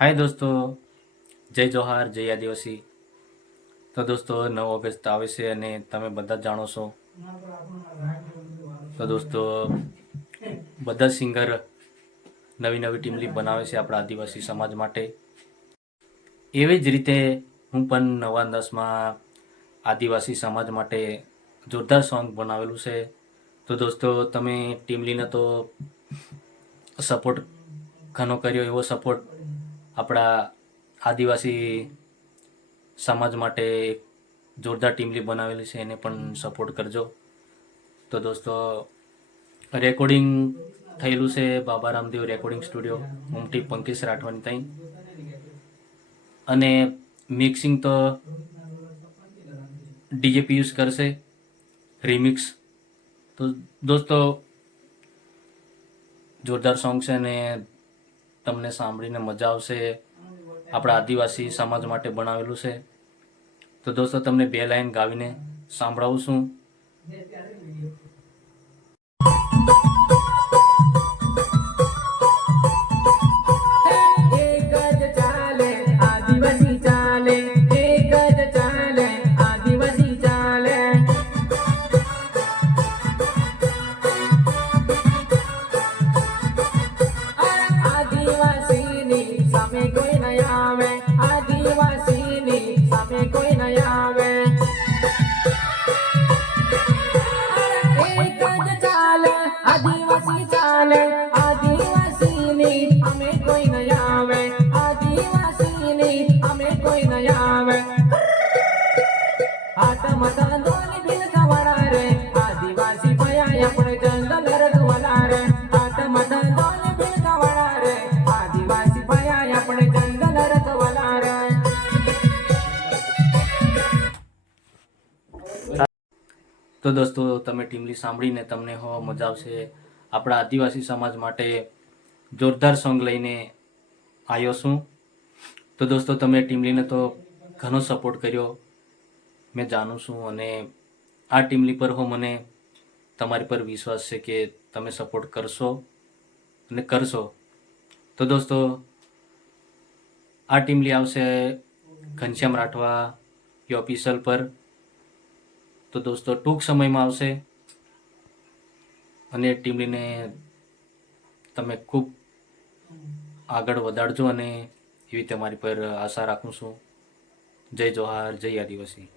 હાય દોસ્તો, જય જોહાર, જય આદિવાસી. તો દોસ્તો 9 ઓગસ્ટ આવે છે અને તમે બધા જ જાણો છો. તો દોસ્તો બધા સિંગર નવી નવી ટીમલી બનાવે છે આપણા આદિવાસી સમાજ માટે. એવી જ રીતે હું પણ નવા અંદાજમાં આદિવાસી સમાજ માટે જોરદાર સોંગ બનાવેલું છે. તો દોસ્તો તમે ટીમલીને તો સપોર્ટ ઘણો કર્યો, એવો સપોર્ટ આપણા આદિવાસી સમાજ માટે જોરદાર ટીમલી બનાવેલી છે, એને પણ સપોર્ટ કરજો. તો દોસ્તો રેકોર્ડિંગ થયેલું છે બાબા રામદેવ રેકોર્ડિંગ સ્ટુડિયો, ઉમટી પંકજ રાઠવાની ત્યાં. અને મિક્સિંગ તો ડીજે પિયુષ કરશે, રિમિક્સ. તો દોસ્તો જોરદાર સોંગ છે ને તમને સાંભળીને મજા આવશે. આપણા આદિવાસી સમાજ માટે બનાવેલું છે. તો દોસ્તો તમને 2 લાઈન ગાવીને સંભળાવું છું. આદિવાસી ચાલે, આદિવાસીની અમે કોઈ ન આવે, આદિવાસીની અમે કોઈ ન આવે. આટમતા દોની બિલ કવડા રે, આદિવાસી ભયા આપણે જંગલ રખવાલા રે. આટમતા દોની બિલ કવડા રે, આદિવાસી ભયા આપણે જંગલ રખવાલા રે. તો દોસ્તો તમે ટીમલી સાંભળીને તમને મજા આવશે. આપણા આદિવાસી સમાજ માટે જોરદાર સોંગ લઈને આવ્યો છું. તો દોસ્તો તમે ટીમલીને તો ઘણો સપોર્ટ કર્યો, મેં જાણું છું. અને આ ટીમલી પર મને તમારી પર વિશ્વાસ છે કે તમે સપોર્ટ કરશો અને કરશો. તો દોસ્તો આ ટીમલી આવશે ઘનશ્યામ રાઠવા ઓફિશિયલ પર. તો દોસ્તો ટૂંક સમયમાં આવશે અને ટીમલીને તમે ખૂબ આગળ વધારજો અને એવી તમારી પર આશા રાખું છું. જય જોહાર, જય આદિવાસી.